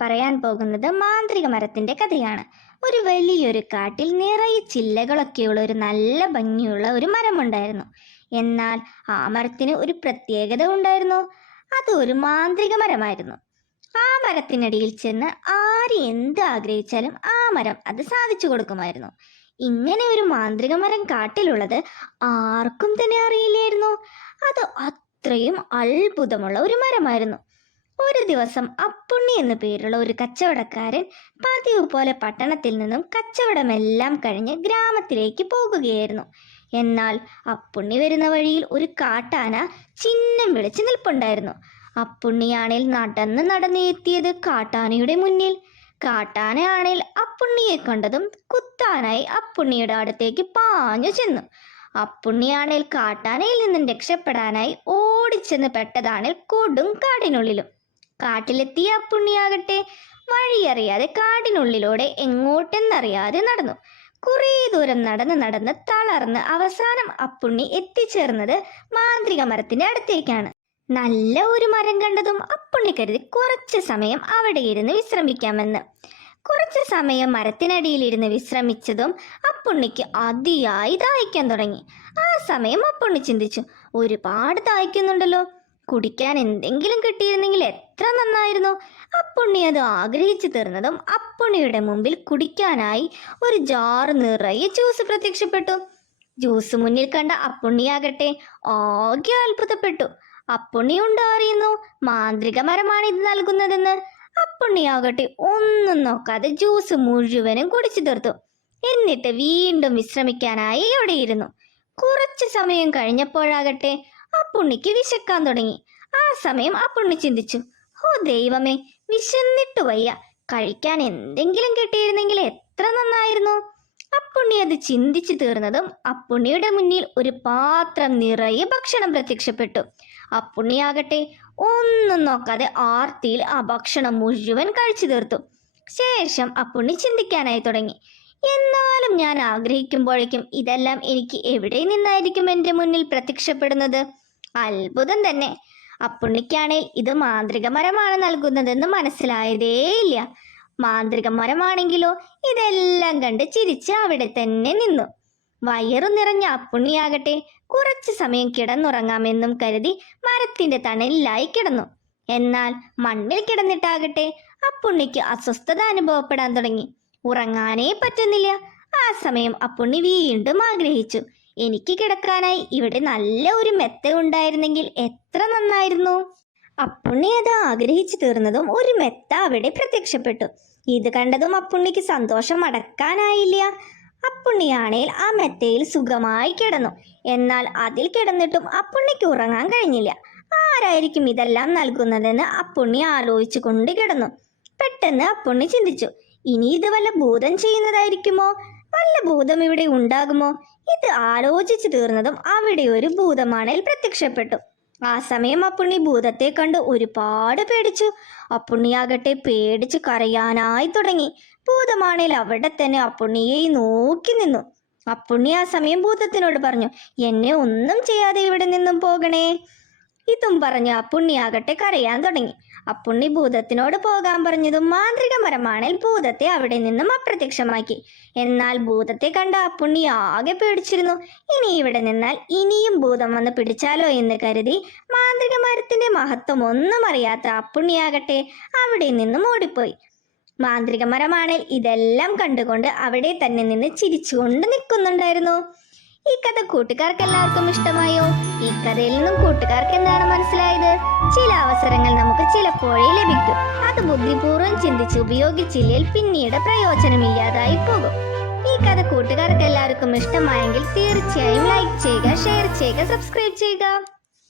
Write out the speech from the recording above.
പറയാൻ പോകുന്നത് മാന്ത്രിക മരത്തിന്റെ കഥയാണ്. ഒരു വലിയൊരു കാട്ടിൽ നിറയെ ചില്ലകളൊക്കെയുള്ള ഒരു നല്ല ഭംഗിയുള്ള ഒരു മരമുണ്ടായിരുന്നു. എന്നാൽ ആ മരത്തിന് ഒരു പ്രത്യേകത ഉണ്ടായിരുന്നു. അത് ഒരു മാന്ത്രിക മരമായിരുന്നു. ആ മരത്തിനടിയിൽ ചെന്ന് ആര് എന്ത് ആഗ്രഹിച്ചാലും ആ മരം അത് സാധിച്ചു കൊടുക്കുമായിരുന്നു. ഇങ്ങനെ ഒരു മാന്ത്രിക മരം കാട്ടിലുള്ളത് ആർക്കും തന്നെ അറിയില്ലായിരുന്നു. അത് അത്രയും അത്ഭുതമുള്ള ഒരു മരമായിരുന്നു. ഒരു ദിവസം അപ്പുണ്ണി എന്നു പേരുള്ള ഒരു കച്ചവടക്കാരൻ പതിവ് പോലെ പട്ടണത്തിൽ നിന്നും കച്ചവടമെല്ലാം കഴിഞ്ഞ് ഗ്രാമത്തിലേക്ക് പോകുകയായിരുന്നു. എന്നാൽ അപ്പുണ്ണി വരുന്ന വഴിയിൽ ഒരു കാട്ടാന ചിഹ്നം വിളിച്ച് നിൽപ്പുണ്ടായിരുന്നു. അപ്പുണ്ണിയാണേൽ നടന്ന് എത്തിയത് കാട്ടാനയുടെ മുന്നിൽ. കാട്ടാനയാണേൽ അപ്പുണ്ണിയെ കണ്ടതും കുത്താനായി അപ്പുണ്ണിയുടെ അടുത്തേക്ക് പാഞ്ഞു ചെന്നു. അപ്പുണ്ണിയാണേൽ കാട്ടാനയിൽ നിന്നും രക്ഷപ്പെടാനായി ഓടിച്ചെന്ന് പെട്ടതാണേൽ കൊടും കാടിനുള്ളിലും. കാട്ടിലെത്തിയ അപ്പുണ്ണിയാകട്ടെ വഴിയറിയാതെ കാടിനുള്ളിലൂടെ എങ്ങോട്ടെന്നറിയാതെ നടന്നു. കുറേ ദൂരം നടന്ന് തളർന്ന് അവസാനം അപ്പുണ്ണി എത്തിച്ചേർന്നത് മാന്ത്രിക മരത്തിന്റെ അടുത്തേക്കാണ്. നല്ല ഒരു മരം കണ്ടതും അപ്പുണ്ണി കരുതി കുറച്ച് സമയം അവിടെ ഇരുന്ന് വിശ്രമിക്കാമെന്ന്. കുറച്ച് സമയം മരത്തിനടിയിലിരുന്ന് വിശ്രമിച്ചതും അപ്പുണ്ണിക്ക് അതിയായി ദാഹിക്കാൻ തുടങ്ങി. ആ സമയം അപ്പുണ്ണി ചിന്തിച്ചു, ഒരുപാട് ദാഹിക്കുന്നുണ്ടല്ലോ, കുടിക്കാൻ എന്തെങ്കിലും കിട്ടിയിരുന്നെങ്കിൽ എത്ര നന്നായിരുന്നു. അപ്പുണ്ണി അത് ആഗ്രഹിച്ചു തീർന്നതും അപ്പുണ്ണിയുടെ മുമ്പിൽ കുടിക്കാനായി ഒരു ജാർ നിറയെ ജ്യൂസ് പ്രത്യക്ഷപ്പെട്ടു. ജ്യൂസ് മുന്നിൽ കണ്ട അപ്പുണ്ണിയാകട്ടെ ആകെ അത്ഭുതപ്പെട്ടു. അപ്പുണ്ണി അറിയുന്നു മാന്ത്രിക മരമാണ് ഇത് നൽകുന്നതെന്ന്. അപ്പുണ്ണിയാകട്ടെ ഒന്നും നോക്കാതെ ജ്യൂസ് മുഴുവനും കുടിച്ചു തീർത്തു. എന്നിട്ട് വീണ്ടും വിശ്രമിക്കാനായി അവിടെ ഇരുന്നു. കുറച്ചു സമയം കഴിഞ്ഞപ്പോഴാകട്ടെ അപ്പുണ്ണിക്ക് വിശക്കാൻ തുടങ്ങി. ആ സമയം അപ്പുണ്ണി ചിന്തിച്ചു, ഓ ദൈവമേ, വിശന്നിട്ട് വയ്യ, കഴിക്കാൻ എന്തെങ്കിലും കിട്ടിയിരുന്നെങ്കിൽ എത്ര നന്നായിരുന്നു. അപ്പുണ്ണി അത് ചിന്തിച്ചു തീർന്നതും അപ്പുണ്ണിയുടെ മുന്നിൽ ഒരു പാത്രം നിറയെ ഭക്ഷണം പ്രത്യക്ഷപ്പെട്ടു. അപ്പുണ്ണിയാകട്ടെ ഒന്നും നോക്കാതെ ആർത്തിയിൽ ആ ഭക്ഷണം മുഴുവൻ കഴിച്ചു തീർത്തു. ശേഷം അപ്പുണ്ണി ചിന്തിക്കാനായി തുടങ്ങി, എന്നാലും ഞാൻ ആഗ്രഹിക്കുമ്പോഴേക്കും ഇതെല്ലാം എനിക്ക് എവിടെ നിന്നായിരിക്കും എൻ്റെ മുന്നിൽ പ്രത്യക്ഷപ്പെടുന്നത്? അത്ഭുതം തന്നെ. അപ്പുണ്ണിക്കാണേൽ ഇത് മാന്ത്രിക മരമാണ് നൽകുന്നതെന്ന് മനസ്സിലായതേയില്ല. മാന്ത്രിക മരമാണെങ്കിലോ ഇതെല്ലാം കണ്ട് ചിരിച്ച് അവിടെ തന്നെ നിന്നു. വയറു നിറഞ്ഞ അപ്പുണ്ണിയാകട്ടെ കുറച്ചു സമയം കിടന്നുറങ്ങാമെന്നും കരുതി മരത്തിന്റെ തണലിലായി കിടന്നു. എന്നാൽ മണ്ണിൽ കിടന്നിട്ടാകട്ടെ അപ്പുണ്ണിക്ക് അസ്വസ്ഥത അനുഭവപ്പെടാൻ തുടങ്ങി. ഉറങ്ങാനേ പറ്റുന്നില്ല. ആ സമയം അപ്പുണ്ണി വീണ്ടും ആഗ്രഹിച്ചു, എനിക്ക് കിടക്കാനായി ഇവിടെ നല്ല ഒരു മെത്ത ഉണ്ടായിരുന്നെങ്കിൽ എത്ര നന്നായിരുന്നു. അപ്പുണ്ണി അത് ആഗ്രഹിച്ചു തീർന്നതും ഒരു മെത്ത അവിടെ പ്രത്യക്ഷപ്പെട്ടു. ഇത് കണ്ടതും അപ്പുണ്ണിക്ക് സന്തോഷം അടക്കാനായില്ല. അപ്പുണ്ണിയാണേൽ ആ മെത്തയിൽ സുഖമായി കിടന്നു. എന്നാൽ അതിൽ കിടന്നിട്ടും അപ്പുണ്ണിക്ക് ഉറങ്ങാൻ കഴിഞ്ഞില്ല. ആരായിരിക്കും ഇതെല്ലാം നൽകുന്നതെന്ന് അപ്പുണ്ണി ആലോചിച്ചു കൊണ്ട് കിടന്നു. പെട്ടെന്ന് അപ്പുണ്ണി ചിന്തിച്ചു, ഇനി ഇത് വല്ല ഭൂതം ചെയ്യുന്നതായിരിക്കുമോ? വല്ല ഭൂതം ഇവിടെ ഉണ്ടാകുമോ? ഇത് ആലോചിച്ചു തീർന്നതും അവിടെ ഒരു ഭൂതമാണേൽ പ്രത്യക്ഷപ്പെട്ടു. ആ സമയം അപ്പുണ്ണി ഭൂതത്തെ കണ്ട് ഒരുപാട് പേടിച്ചു. അപ്പുണ്ണിയാകട്ടെ പേടിച്ച് കരയാനായി തുടങ്ങി. ഭൂതമാണേൽ അവിടെ തന്നെ അപ്പുണ്ണിയെ നോക്കി നിന്നു. അപ്പുണ്ണി ആ സമയം ഭൂതത്തിനോട് പറഞ്ഞു, എന്നെ ഒന്നും ചെയ്യാതെ ഇവിടെ നിന്നും പോകണേ. ഇതും പറഞ്ഞ് അപ്പുണ്ണിയാകട്ടെ കരയാൻ തുടങ്ങി. അപ്പുണ്ണി ഭൂതത്തിനോട് പോകാൻ പറഞ്ഞതും മാന്ത്രിക മരമാണേൽ ഭൂതത്തെ അവിടെ നിന്നും അപ്രത്യക്ഷമാക്കി. എന്നാൽ ഭൂതത്തെ കണ്ട അപ്പുണ്ണി ആകെ പേടിച്ചിരുന്നു. ഇനി ഇവിടെ നിന്നാൽ ഇനിയും ഭൂതം വന്ന് പിടിച്ചാലോ എന്ന് കരുതി മാന്ത്രിക മരത്തിന്റെ മഹത്വം ഒന്നും അറിയാത്ത അപ്പുണ്ണിയാകട്ടെ അവിടെ നിന്നും ഓടിപ്പോയി. മാന്ത്രിക മരമാണേൽ ഇതെല്ലാം കണ്ടുകൊണ്ട് അവിടെ തന്നെ നിന്ന് ചിരിച്ചുകൊണ്ട് നിൽക്കുന്നുണ്ടായിരുന്നു. ഈ കഥ കൂട്ടുകാർക്ക് എല്ലാവർക്കും ഇഷ്ടമായോ? ഈ കഥയിൽ നിന്നും കൂട്ടുകാർക്ക് എന്താണ് മനസ്സിലായത്? ചില അവസരങ്ങൾ നമുക്ക് ചിലപ്പോഴേ ലഭിക്കും. അത് ബുദ്ധിപൂർവ്വം ചിന്തിച്ച് ഉപയോഗിച്ചില്ലെങ്കിൽ പിന്നീട് പ്രയോജനമില്ലാതായി പോകും. ഈ കഥ കൂട്ടുകാർക്ക് എല്ലാവർക്കും ഇഷ്ടമായെങ്കിൽ തീർച്ചയായും ലൈക്ക് ചെയ്യുക, ഷെയർ ചെയ്യുക, സബ്സ്ക്രൈബ് ചെയ്യുക.